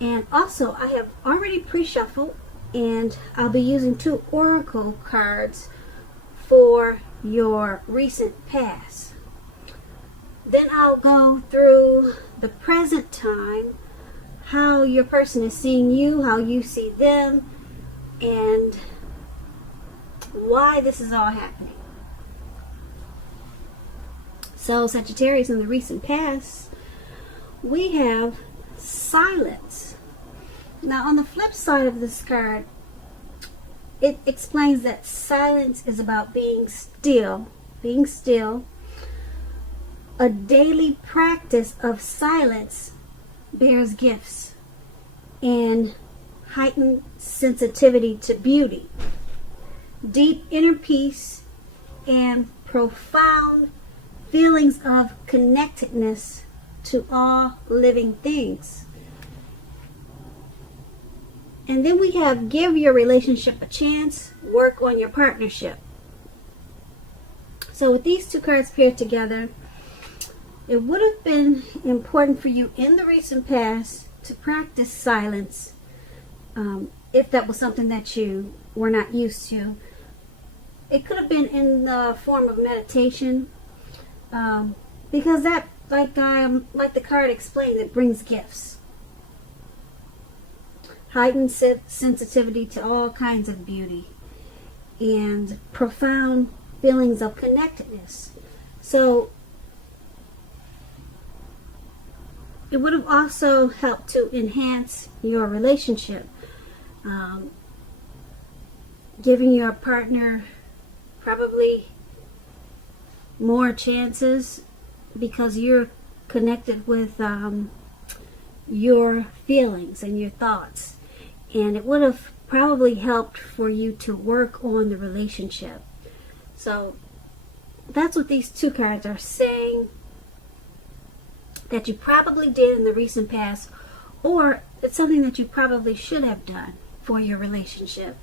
And also, I have already pre-shuffled, and I'll be using 2 oracle cards for your recent past. Then I'll go through the present time, how your person is seeing you, how you see them, and why this is all happening. So, Sagittarius, in the recent past, we have silence. Now, on the flip side of this card, it explains that silence is about being still. Being still. A daily practice of silence bears gifts and heightened sensitivity to beauty, deep inner peace, and profound feelings of connectedness to all living things. And then we have give your relationship a chance, work on your partnership. So with these 2 cards paired together, it would have been important for you in the recent past to practice silence, if that was something that you were not used to. It could have been in the form of meditation, because that, like the card explained, it brings gifts. Heightened sensitivity to all kinds of beauty and profound feelings of connectedness. So it would have also helped to enhance your relationship, giving your partner probably more chances because you're connected with your feelings and your thoughts. And it would have probably helped for you to work on the relationship. So that's what these 2 cards are saying that you probably did in the recent past, or it's something that you probably should have done for your relationship.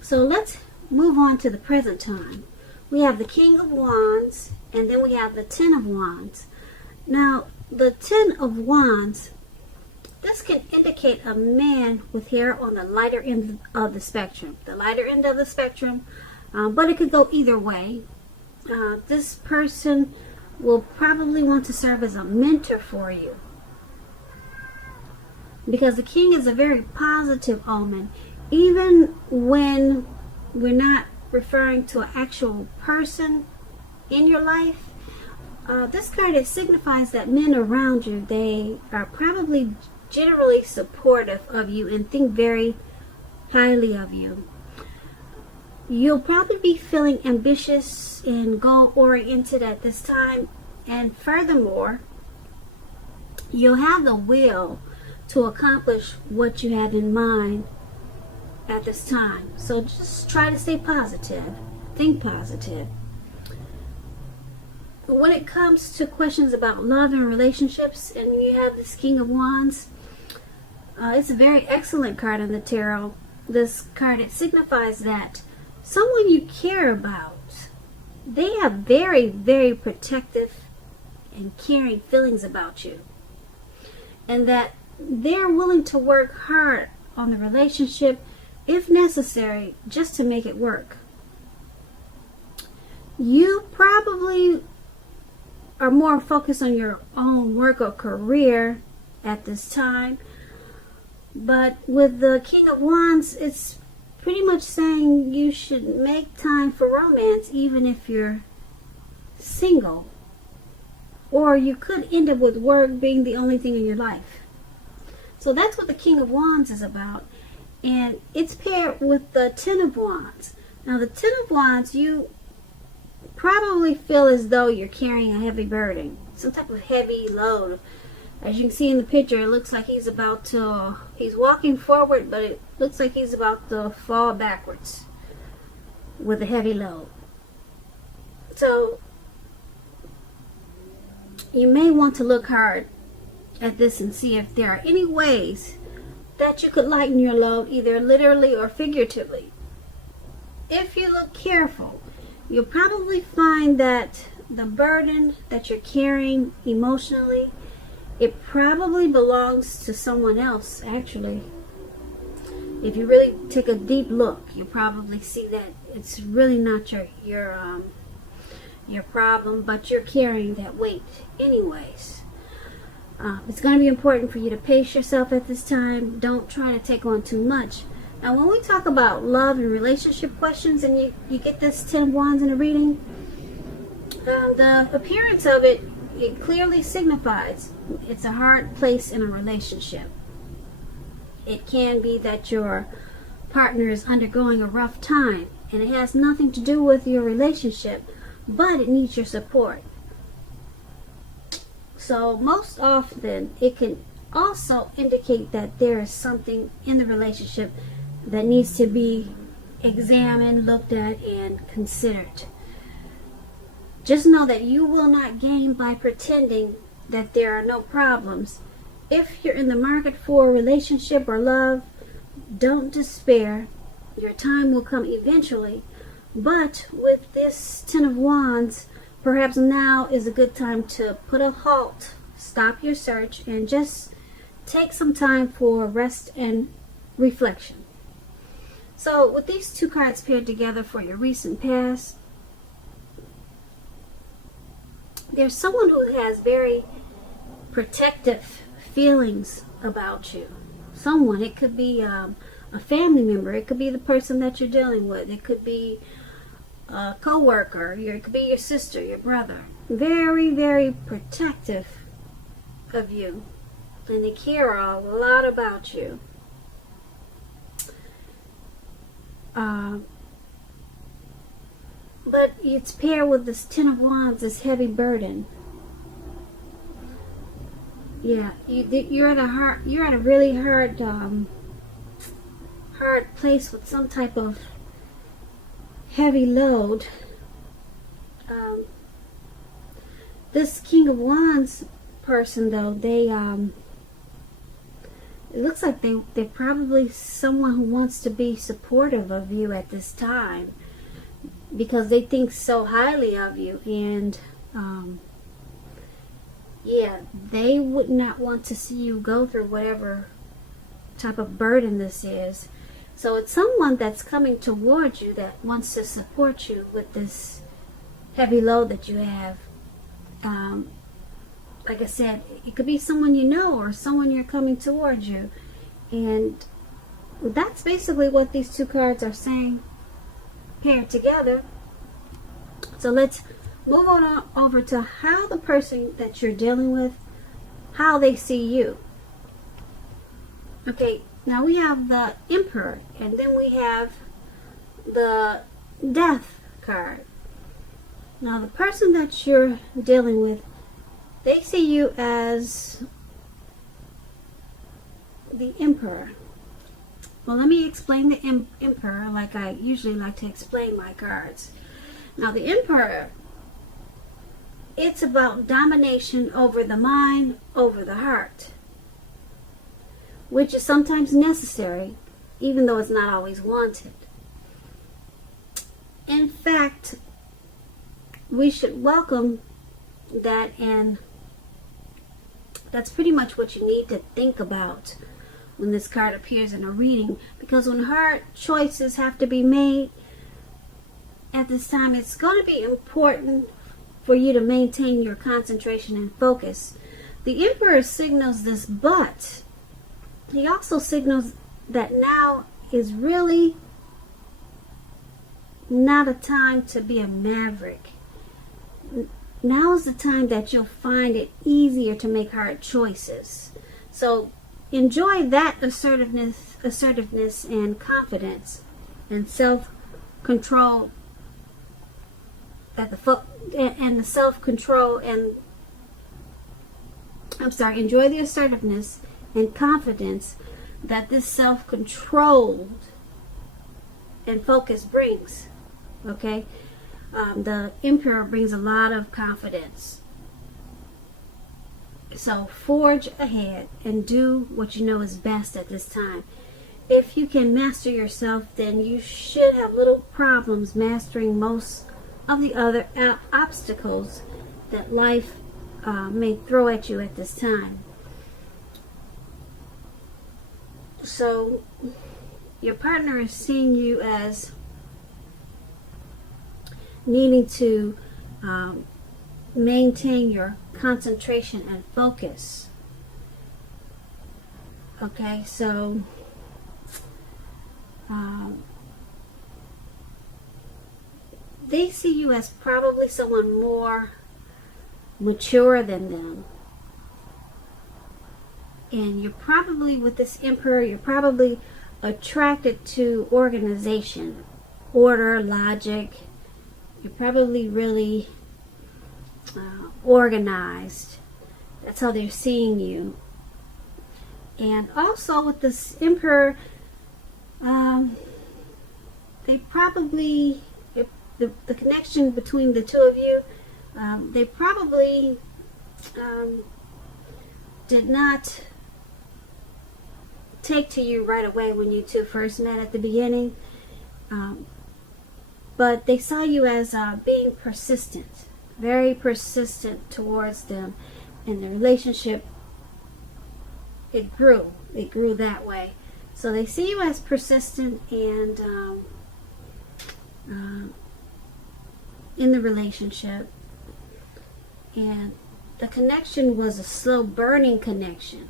So let's move on to the present time. We have the King of Wands, and then we have the 10 of Wands. Now, the 10 of Wands, this can indicate a man with hair on the lighter end of the spectrum. The lighter end of the spectrum, but it could go either way. This person will probably want to serve as a mentor for you, because the King is a very positive omen. Even when we're not referring to an actual person in your life, this card, it signifies that men around you, they are probably generally supportive of you and think very highly of you. You'll probably be feeling ambitious and goal-oriented at this time, and furthermore, you'll have the will to accomplish what you have in mind at this time. So just try to stay positive, think positive. When it comes to questions about love and relationships, and you have this King of Wands, it's a very excellent card in the tarot. This card, it signifies that someone you care about, they have very, very protective and caring feelings about you, and that they're willing to work hard on the relationship if necessary, just to make it work. You probably are more focused on your own work or career at this time, but with the King of Wands, it's pretty much saying you should make time for romance even if you're single, or you could end up with work being the only thing in your life. So that's what the King of Wands is about, and it's paired with the 10 of Wands. Now the 10 of Wands, you probably feel as though you're carrying a heavy burden, some type of heavy load. As you can see in the picture, it looks like he's walking forward, but it looks like he's about to fall backwards with a heavy load. So you may want to look hard at this and see if there are any ways that you could lighten your load, either literally or figuratively. If you look careful, you'll probably find that the burden that you're carrying emotionally It probably belongs to someone else, actually. If you really take a deep look, you probably see that it's really not your problem, but you're carrying that weight anyways. It's going to be important for you to pace yourself at this time. Don't try to take on too much. Now, when we talk about love and relationship questions, and you get this 10 of Wands in a reading, the appearance of it clearly signifies it's a hard place in a relationship. It can be that your partner is undergoing a rough time, and it has nothing to do with your relationship, but it needs your support. So most often, it can also indicate that there is something in the relationship that needs to be examined, looked at, and considered. Just know that you will not gain by pretending that there are no problems. If you're in the market for a relationship or love, don't despair. Your time will come eventually. But with this 10 of Wands, perhaps now is a good time to put a halt, stop your search, and just take some time for rest and reflection. So with these two cards paired together for your recent past, there's someone who has very protective feelings about you. Someone, it could be a family member, it could be the person that you're dealing with, it could be a co-worker, it could be your sister, your brother. Very, very protective of you, and they care a lot about you. But it's paired with this 10 of Wands, this heavy burden. Yeah, you're at a really hard place with some type of heavy load. This King of Wands person, though, it looks like they're probably someone who wants to be supportive of you at this time, because they think so highly of you, and yeah, they would not want to see you go through whatever type of burden this is. So it's someone that's coming towards you that wants to support you with this heavy load that you have. Like I said, it could be someone you know or someone you're coming towards you. And that's basically what these two cards are saying paired together. So let's move on over to how the person that you're dealing with, how they see you. Okay, now we have the Emperor, and then we have the Death card. Now the person that you're dealing with, they see you as the Emperor. Well, let me explain the Emperor like I usually like to explain my cards. Now the Emperor, it's about domination over the mind, over the heart, which is sometimes necessary, even though it's not always wanted. In fact, we should welcome that, and that's pretty much what you need to think about when this card appears in a reading, because when hard choices have to be made at this time, it's going to be important for you to maintain your concentration and focus. The Emperor signals this, but he also signals that now is really not a time to be a maverick. Now is the time that you'll find it easier to make hard choices. So enjoy that assertiveness and confidence and self-control enjoy the assertiveness and confidence that this self-controlled and focus brings. Okay? The Emperor brings a lot of confidence. So forge ahead and do what you know is best at this time. If you can master yourself, then you should have little problems mastering most of the other obstacles that life may throw at you at this time. So your partner is seeing you as needing to maintain your concentration and focus. Okay, so they see you as probably someone more mature than them. And you're probably, with this Emperor, you're probably attracted to organization, order, logic. You're probably really organized. That's how they're seeing you. And also with this Emperor, they probably, the connection between the two of you, they probably did not take to you right away when you two first met at the beginning, but they saw you as being persistent, very persistent towards them, and the relationship, it grew that way. So they see you as persistent and in the relationship, and the connection was a slow burning connection.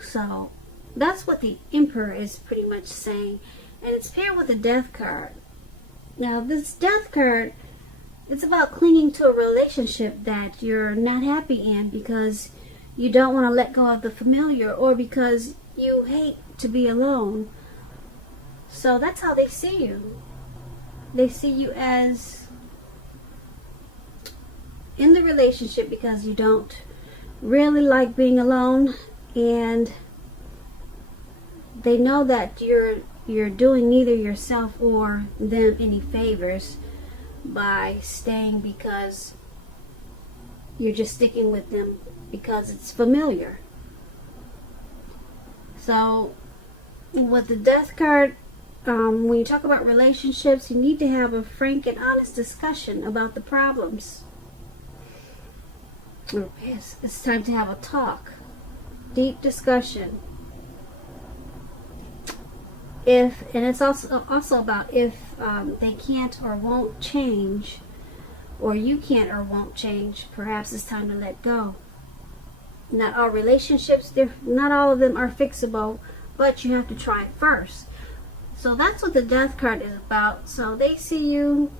So that's what the Emperor is pretty much saying, and it's paired with the Death card. Now this Death card, it's about clinging to a relationship that you're not happy in because you don't want to let go of the familiar, or because you hate to be alone. So that's how they see you. They see you as in the relationship because you don't really like being alone, and they know that you're doing neither yourself or them any favors by staying, because you're just sticking with them because it's familiar. So with the Death card, when you talk about relationships, you need to have a frank and honest discussion about the problems. It's time to have a talk, deep discussion. And it's also about if they can't or won't change, or you can't or won't change, perhaps it's time to let go. Not all relationships, not all of them are fixable, but you have to try it first. So that's what the Death card is about. So they see you,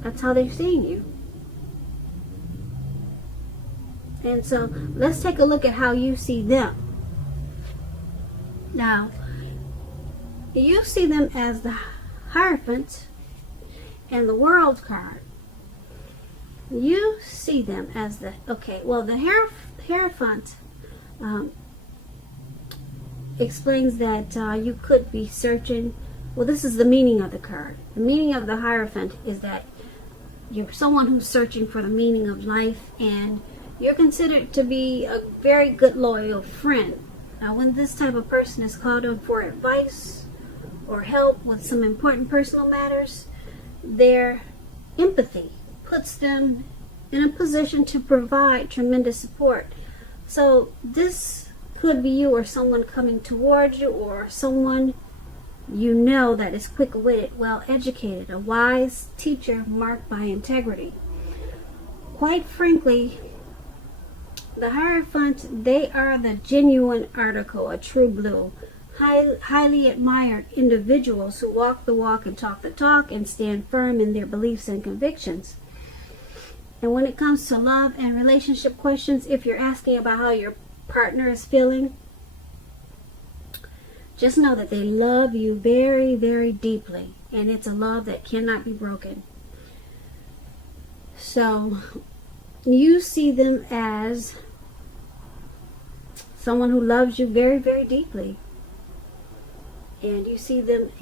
that's how they're seeing you. And so let's take a look at how you see them. Now, you see them as the Hierophant and the World card. You see them as the Hierophant explains that you could be searching. Well, this is the meaning of the card. The meaning of the Hierophant is that you're someone who's searching for the meaning of life, and you're considered to be a very good, loyal friend. Now, when this type of person is called in for advice or help with some important personal matters, their empathy puts them in a position to provide tremendous support. So this could be you or someone coming towards you, or someone you know that is quick-witted, well-educated, a wise teacher marked by integrity. Quite frankly, the Hierophant, they are the genuine article, a true blue, highly admired individuals who walk the walk and talk the talk and stand firm in their beliefs and convictions. And when it comes to love and relationship questions, if you're asking about how your partner is feeling, just know that they love you very, very deeply, and it's a love that cannot be broken. So you see them as someone who loves you very, very deeply, and you see them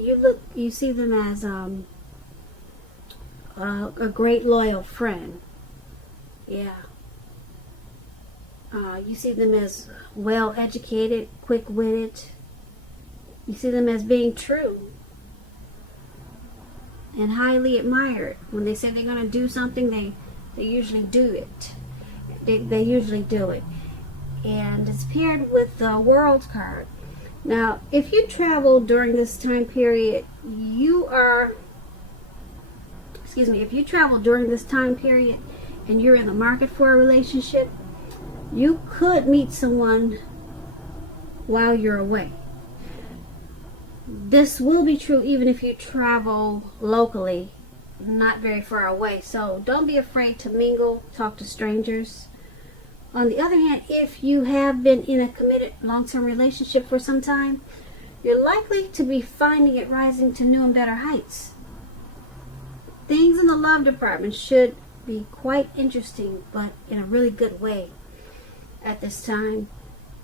as a great loyal friend. Yeah. You see them as well educated, quick-witted. You see them as being true and highly admired. When they say they're going to do something, they usually do it. They usually do it. and it's paired with the World card. Now, if you travel during this time period, if you travel during this time period and you're in the market for a relationship, you could meet someone while you're away. This will be true even if you travel locally, not very far away. So don't be afraid to mingle, talk to strangers. On the other hand, if you have been in a committed long-term relationship for some time, you're likely to be finding it rising to new and better heights. Things in the love department should be quite interesting, but in a really good way at this time.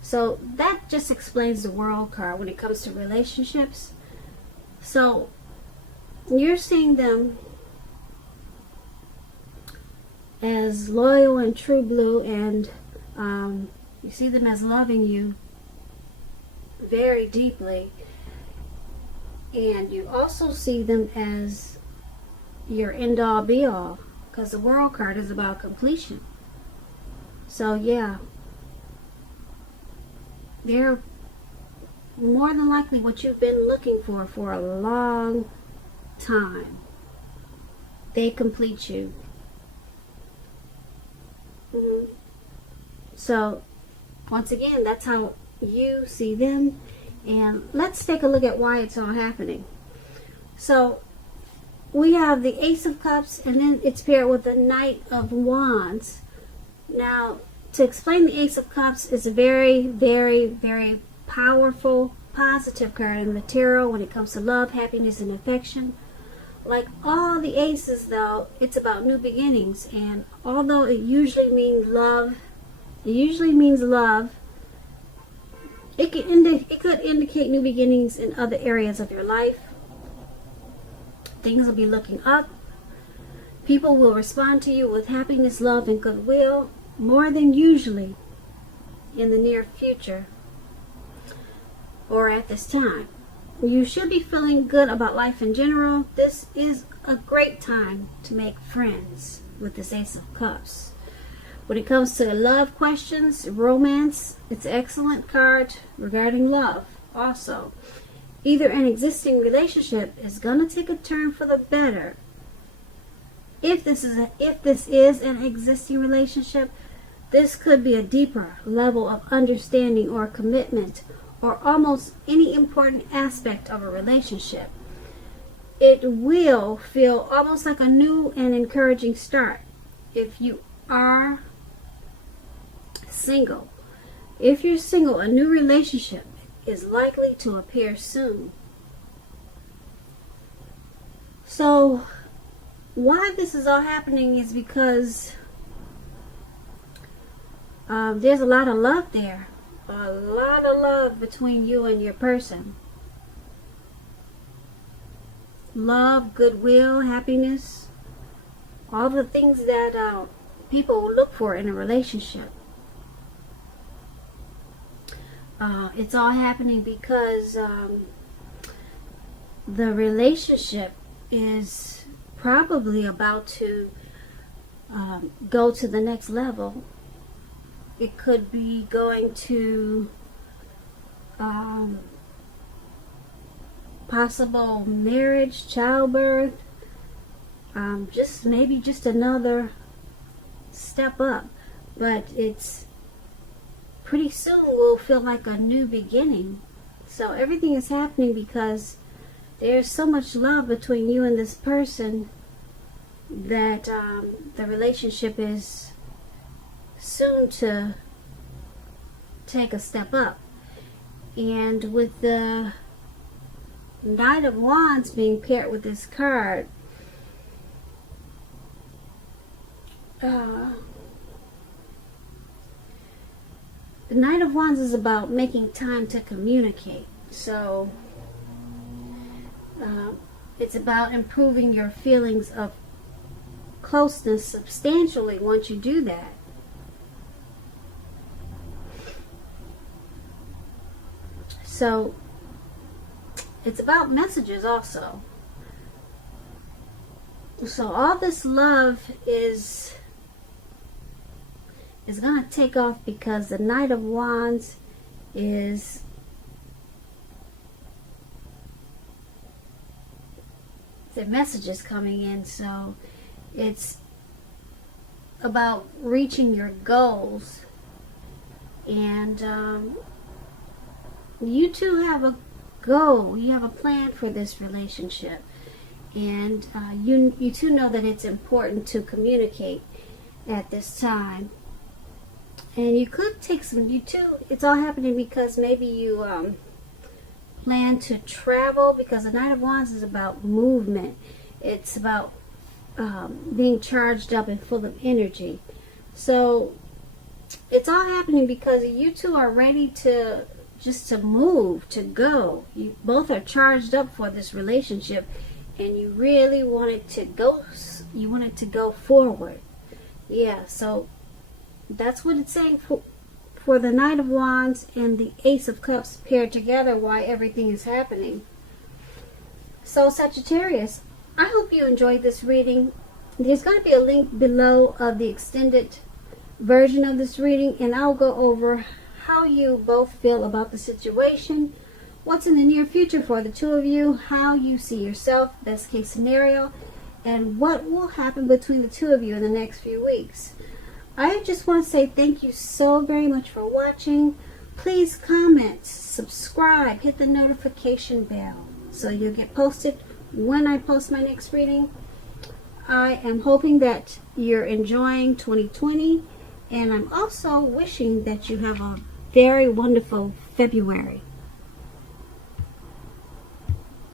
So that just explains the World card when it comes to relationships. So you're seeing them as loyal and true blue, and you see them as loving you very deeply, and you also see them as your end-all be-all, because the World card is about completion. So yeah, they're more than likely what you've been looking for a long time. They complete you. So once again, that's how you see them, and let's take a look at why it's all happening. So we have the Ace of Cups, and then it's paired with the Knight of Wands. Now, to explain, the Ace of Cups is a very, very, very powerful, positive card in the tarot when it comes to love, happiness, and affection. Like all the aces, though, it's about new beginnings, and although it usually means love, it could indicate new beginnings in other areas of your life. Things will be looking up. People will respond to you with happiness, love, and goodwill more than usually in the near future or at this time. You should be feeling good about life in general. This is a great time to make friends with this Ace of Cups. When it comes to love questions, romance, it's an excellent card regarding love also. Either an existing relationship is going to take a turn for the better. If this is an existing relationship, this could be a deeper level of understanding or commitment, or almost any important aspect of a relationship. It will feel almost like a new and encouraging start. If you are single, a new relationship is likely to appear soon. So why this is all happening is because there's a lot of love there. A lot of love between you and your person. Love, goodwill, happiness, all the things that people will look for in a relationship. It's all happening because the relationship is probably about to go to the next level. It could be going to possible marriage, childbirth, just another step up. But it's pretty soon will feel like a new beginning. So everything is happening because there's so much love between you and this person that the relationship is soon to take a step up. And with the Knight of Wands being paired with this card, the Knight of Wands is about making time to communicate. So it's about improving your feelings of closeness substantially once you do that. So it's about messages also. So all this love is is going to take off because the Knight of Wands is the messages coming in. So it's about reaching your goals, and you two have a goal, you have a plan for this relationship, and you two know that it's important to communicate at this time. And you could take it's all happening because maybe you plan to travel, because the Knight of Wands is about movement. It's about being charged up and full of energy. So it's all happening because you two are ready to move, to go. You both are charged up for this relationship, and you really want it to go. You want it to go forward. Yeah, so that's what it's saying for the Knight of Wands and the Ace of Cups paired together, why everything is happening. So Sagittarius, I hope you enjoyed this reading. There's going to be a link below of the extended version of this reading, and I'll go over how you both feel about the situation, what's in the near future for the two of you, how you see yourself, best case scenario, and what will happen between the two of you in the next few weeks. I just want to say thank you so very much for watching. Please comment, subscribe, hit the notification bell so you'll get posted when I post my next reading. I am hoping that you're enjoying 2020, and I'm also wishing that you have a very wonderful February.